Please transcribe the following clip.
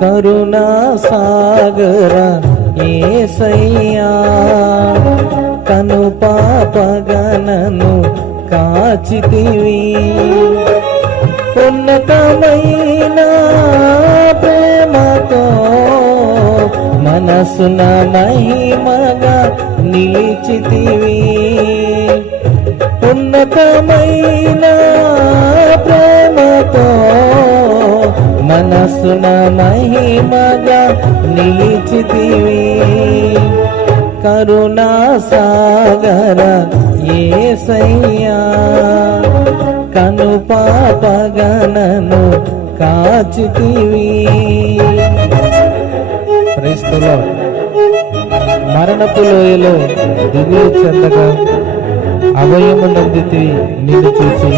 కరుణా సాగర యేసయ్యా, కను పాపగనను కాచితివి. ఉన్నతమైన ప్రేమతో మనసున మహిమగా నిలిచితివి. ఉన్నతమైన ప్రేమతో మనసున మహిమగా నిలిచితివి. కరుణా సాగర యేసయ్యా, కను పాపగనను కాచితివి. క్రీస్తులో మరణపు లోయలో దిగులు చెందగా అభయము నందితి నిన్ను చూసి